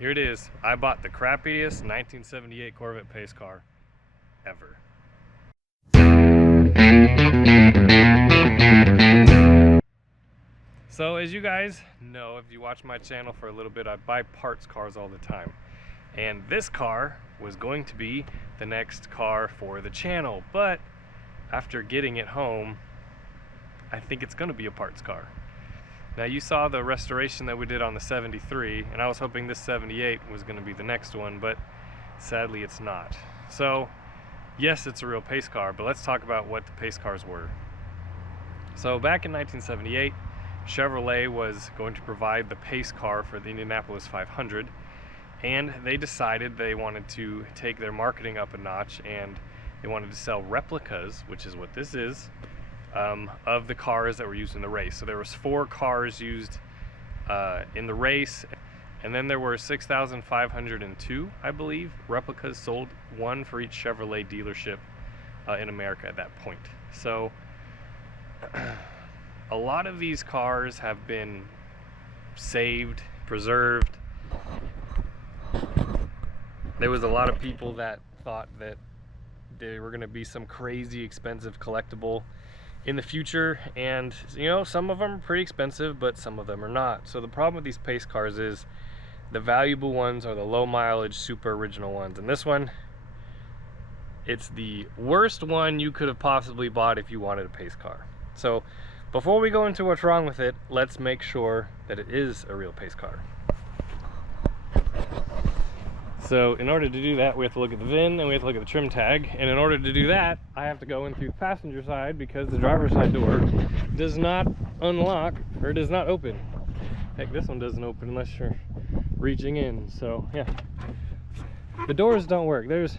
Here it is. I bought the crappiest 1978 Corvette pace car ever. So as you guys know, if you watch my channel for a little bit, I buy parts cars all the time. And this car was going to be the next car for the channel, but after getting it home, I think it's going to be a parts car. Now you saw the restoration that we did on the 73, and I was hoping this 78 was going to be the next one, but sadly it's not. So yes, it's a real pace car, but let's talk about what the pace cars were. So back in 1978, Chevrolet was going to provide the pace car for the Indianapolis 500, and they decided they wanted to take their marketing up a notch, and they wanted to sell replicas, which is what this is, of the cars that were used in the race. So there was 4 cars used in the race, and then there were 6,502, I believe, replicas sold, one for each Chevrolet dealership in America at that point. So a lot of these cars have been saved, preserved. There was a lot of people that thought that they were going to be some crazy expensive collectible in the future, and you know, some of them are pretty expensive, but some of them are not. So the problem with these pace cars is the valuable ones are the low mileage super original ones, and this one, it's the worst one you could have possibly bought if you wanted a pace car. So before we go into what's wrong with it, let's make sure that it is a real pace car. So in order to do that, we have to look at the VIN and we have to look at the trim tag. And in order to do that, I have to go in through the passenger side because the driver's side door does not unlock, or does not open. Heck, this one doesn't open unless you're reaching in. So yeah, the doors don't work. There's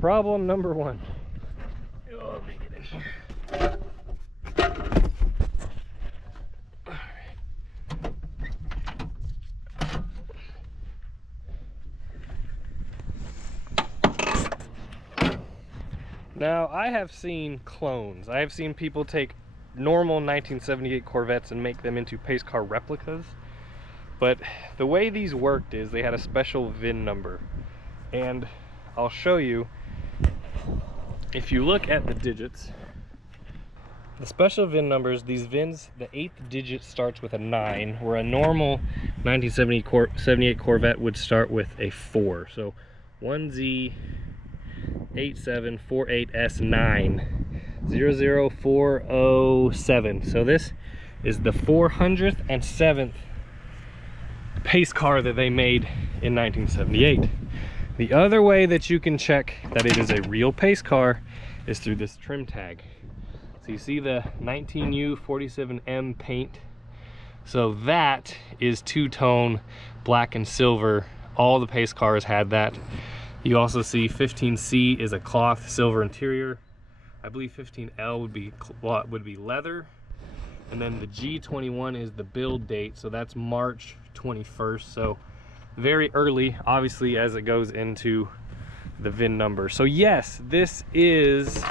problem number 1. Oh, let me get in here. Now, I have seen clones. I have seen people take normal 1978 Corvettes and make them into pace car replicas. But the way these worked is they had a special VIN number. And I'll show you, if you look at the digits, the special VIN numbers, these VINs, the 8th digit starts with a 9, where a normal 1978 Corvette would start with a 4. So 1Z 8748S9 00407. So this is the 407th pace car that they made in 1978. The other way that you can check that it is a real pace car is through this trim tag. So you see the 19U47M paint. So that is two-tone black and silver. All the pace cars had that. You also see 15C is a cloth silver interior. I believe 15L would be leather. And then the G21 is the build date, so that's March 21st. So very early, obviously, as it goes into the VIN number. So yes, this is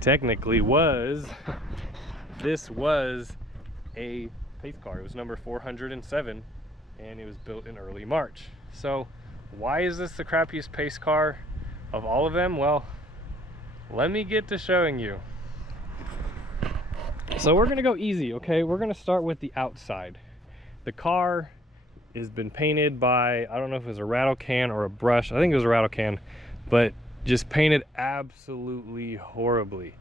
technically this was a pace car. It was number 407, and it was built in early March. So why is this the crappiest pace car of all of them? Well, let me get to showing you. So we're gonna go easy, okay? We're gonna start with the outside. The car has been painted by, I don't know if it was a rattle can or a brush. I think it was a rattle can, but just painted absolutely horribly.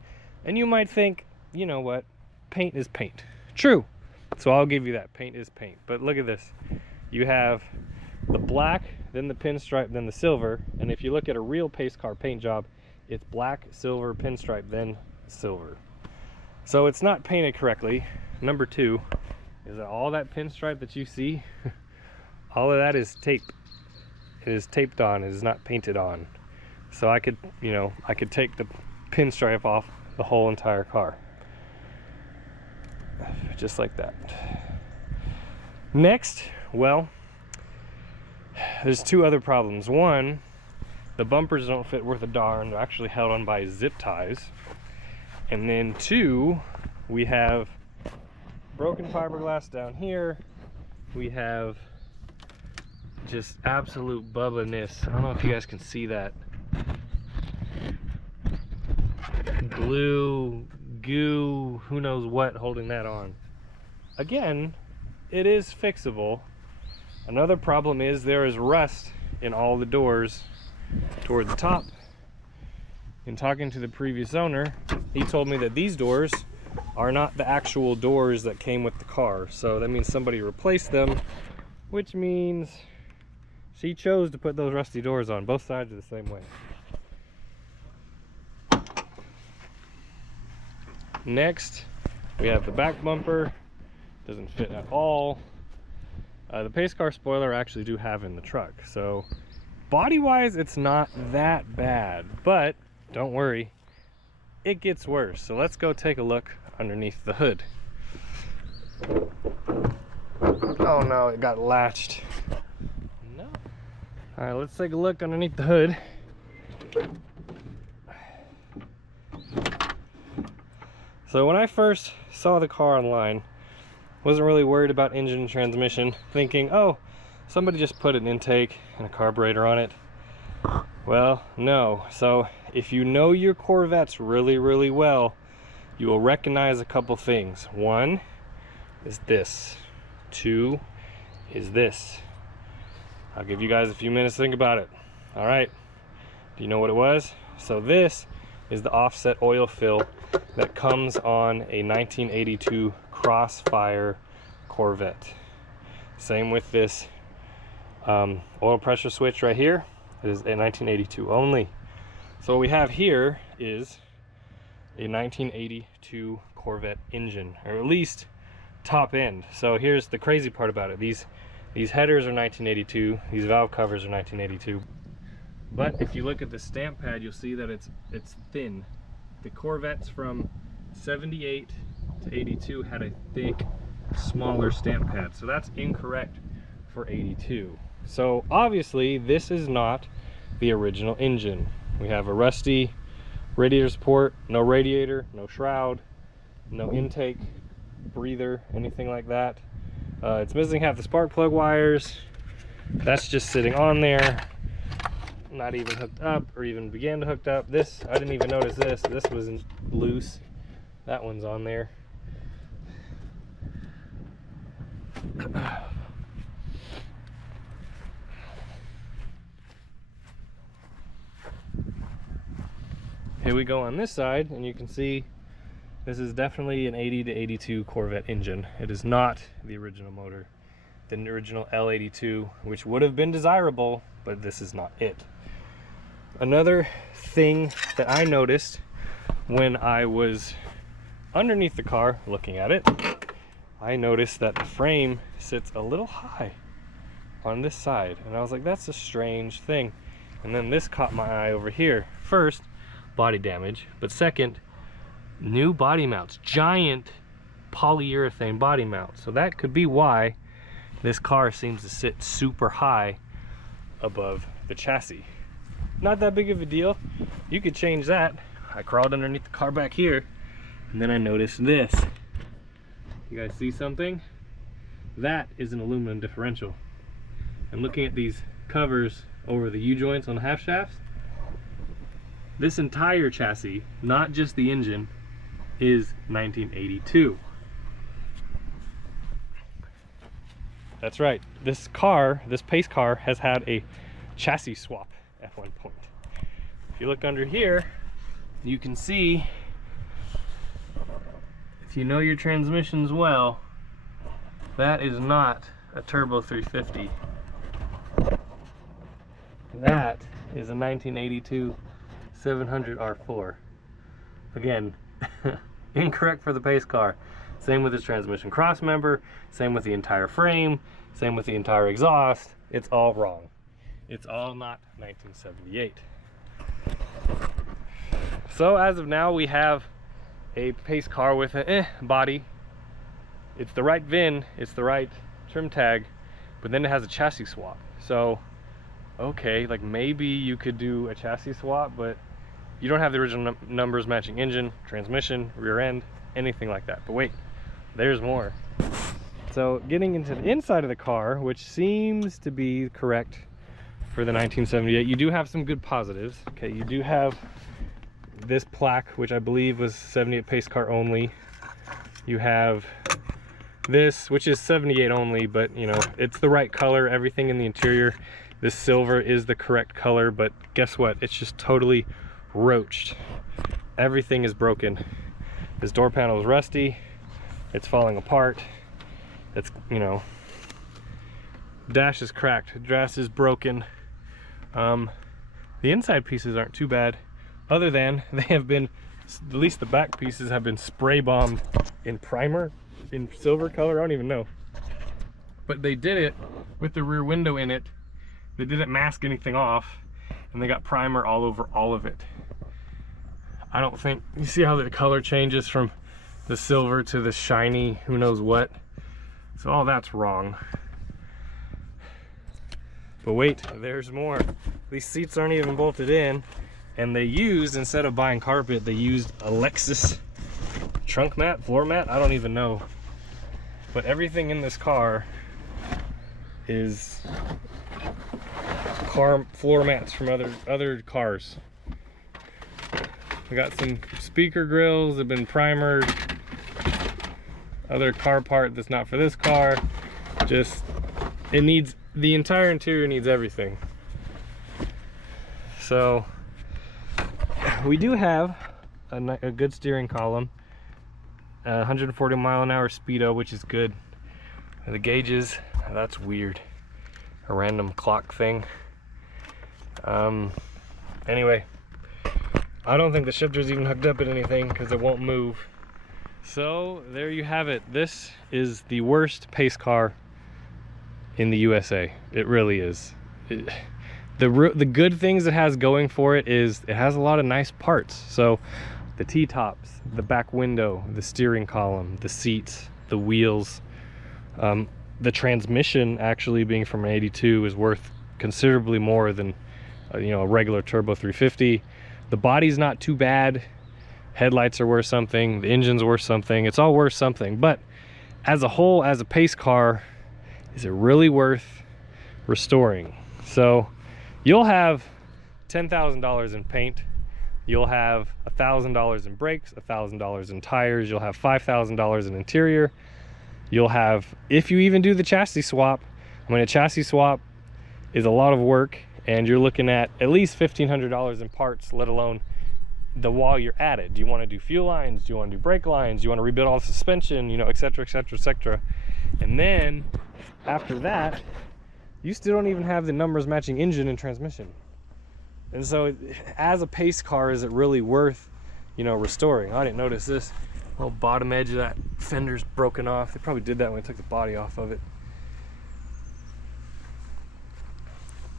And you might think, you know what? Paint is paint. True. So I'll give you that. Paint is paint. But look at this. You have the black, then the pinstripe, then the silver. And if you look at a real pace car paint job, it's black, silver, pinstripe, then silver. So it's not painted correctly. Number 2 is that all that pinstripe that you see, all of that is tape. It is taped on, it is not painted on. So I could, you know, I could take the pinstripe off the whole entire car. Just like that. Next, well, there's 2 other problems. One, the bumpers don't fit worth a darn. They're actually held on by zip ties. And then 2, we have broken fiberglass down here. We have just absolute bubbleness. I don't know if you guys can see that. Glue, goo, who knows what holding that on. Again, it is fixable. Another problem is there is rust in all the doors toward the top. In talking to the previous owner, he told me that these doors are not the actual doors that came with the car. So that means somebody replaced them, which means she chose to put those rusty doors on. Both sides are the same way. Next, we have the back bumper. Doesn't fit at all. The pace car spoiler I actually do have in the truck. So body-wise, it's not that bad, but don't worry, it gets worse. So let's go take a look underneath the hood. Oh no, it got latched. No. All right, let's take a look underneath the hood. So when I first saw the car online, wasn't really worried about engine and transmission, thinking, oh, somebody just put an intake and a carburetor on it. Well, no. So if you know your Corvettes really, really well, you will recognize a couple things. One is this. Two is this. I'll give you guys a few minutes to think about it. All right. Do you know what it was? So this is the offset oil fill that comes on a 1982 Crossfire Corvette. Same with this oil pressure switch right here. It is a 1982 only. So what we have here is a 1982 Corvette engine, or at least top end. So here's the crazy part about it. These headers are 1982. These valve covers are 1982. But if you look at the stamp pad, you'll see that it's thin. The Corvettes from 78 to 82 had a thick, smaller stamp pad. So that's incorrect for 82. So obviously this is not the original engine. We have a rusty radiator support, no radiator, no shroud, no intake, breather, anything like that. It's missing half the spark plug wires. That's just sitting on there, not even hooked up or even began to hook up. This, I didn't even notice this. This was loose. That one's on there. Here we go on this side, and you can see this is definitely an 80 to 82 Corvette engine. It is not the original motor, the original L82, which would have been desirable, but this is not it. Another thing that I noticed when I was underneath the car looking at it, I noticed that the frame sits a little high on this side, and I was like, that's a strange thing. And then this caught my eye over here. First, body damage, but second, new body mounts, giant polyurethane body mounts. So that could be why this car seems to sit super high above the chassis. Not that big of a deal. You could change that. I crawled underneath the car back here, and then I noticed this. You guys see something? That is an aluminum differential. And looking at these covers over the U-joints on the half shafts, this entire chassis, not just the engine, is 1982. That's right. This car, this pace car, has had a chassis swap at one point. If you look under here, you can see, if you know your transmissions well, that is not a turbo 350. That is a 1982 700 R4. Again, incorrect for the pace car. Same with its transmission cross member, same with the entire frame, same with the entire exhaust. It's all wrong. It's all not 1978. So as of now, we have a pace car with an body. It's the right VIN, it's the right trim tag, but then it has a chassis swap. So, okay, like maybe you could do a chassis swap, but you don't have the original numbers matching engine, transmission, rear end, anything like that. But wait, there's more. So getting into the inside of the car, which seems to be correct for the 1978, you do have some good positives. Okay, you do have this plaque, which I believe was 78 pace car only. You have this, which is 78 only, but you know, it's the right color. Everything in the interior, this silver is the correct color, but guess what? It's just totally roached. Everything is broken. This door panel is rusty. It's falling apart. It's, you know, dash is cracked. Dash is broken. The inside pieces aren't too bad, other than they have been, at least the back pieces have been spray bombed in primer, in silver color. I don't even know. But they did it with the rear window in it. They didn't mask anything off, and they got primer all over all of it. I don't think, you see how the color changes from the silver to the shiny, who knows what. So all that's wrong. But wait, there's more. These seats aren't even bolted in, and they used, instead of buying carpet, they used a Lexus trunk mat, floor mat, I don't even know. But everything in this car is car floor mats from other cars. We got some speaker grills that have been primered. Other car part that's not for this car. Just, it needs, the entire interior needs everything. So we do have a good steering column, 140 mile an hour speedo, which is good. The gauges, that's weird, a random clock thing. Anyway, I don't think the shifter's even hooked up at anything because it won't move. So there you have it. This is the worst pace car in the USA. It really is. The good things it has going for it is it has a lot of nice parts. So the T-tops, the back window, the steering column, the seats, the wheels, the transmission actually being from an 82 is worth considerably more than you know, a regular turbo 350. The body's not too bad. Headlights are worth something, the engine's worth something, it's all worth something. But as a whole, as a pace car, is it really worth restoring? So you'll have $10,000 in paint, you'll have $1,000 in brakes, $1,000 in tires, you'll have $5,000 in interior, you'll have, if you even do the chassis swap, I mean, a chassis swap is a lot of work, and you're looking at least $1,500 in parts, let alone while you're at it. Do you want to do fuel lines? Do you want to do brake lines? Do you want to rebuild all the suspension? You know, etc., etc., etc. And then after that, you still don't even have the numbers matching engine and transmission. And so, as a pace car, is it really worth, you know, restoring? I didn't notice this whole bottom edge of that fender's broken off. They probably did that when they took the body off of it.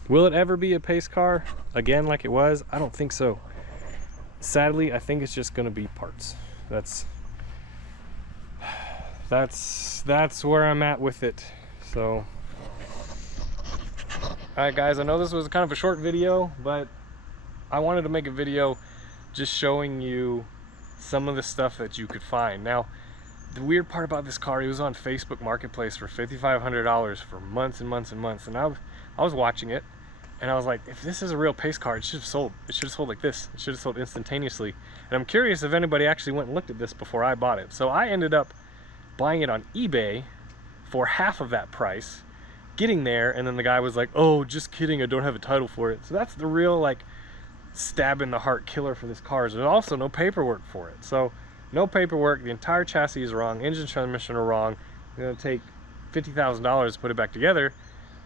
Will it ever be a pace car again like it was? I don't think so. Sadly, I think it's just going to be parts. That's where I'm at with it. So, alright guys, I know this was kind of a short video, but I wanted to make a video just showing you some of the stuff that you could find. Now, the weird part about this car, it was on Facebook Marketplace for $5,500 for months and months and months, and I was watching it, and I was like, if this is a real pace car, it should have sold. It should have sold like this. It should have sold instantaneously. And I'm curious if anybody actually went and looked at this before I bought it. So I ended up buying it on eBay for half of that price, getting there, and then the guy was like, oh, just kidding, I don't have a title for it. So that's the real, like, stab in the heart killer for this car. There's also no paperwork for it. So no paperwork, the entire chassis is wrong, engine, transmission are wrong. It's gonna take $50,000 to put it back together,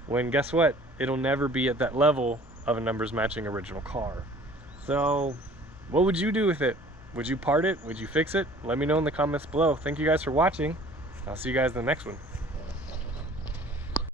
when guess what? It'll never be at that level of a numbers matching original car. So what would you do with it? Would you part it? Would you fix it? Let me know in the comments below. Thank you guys for watching. I'll see you guys in the next one.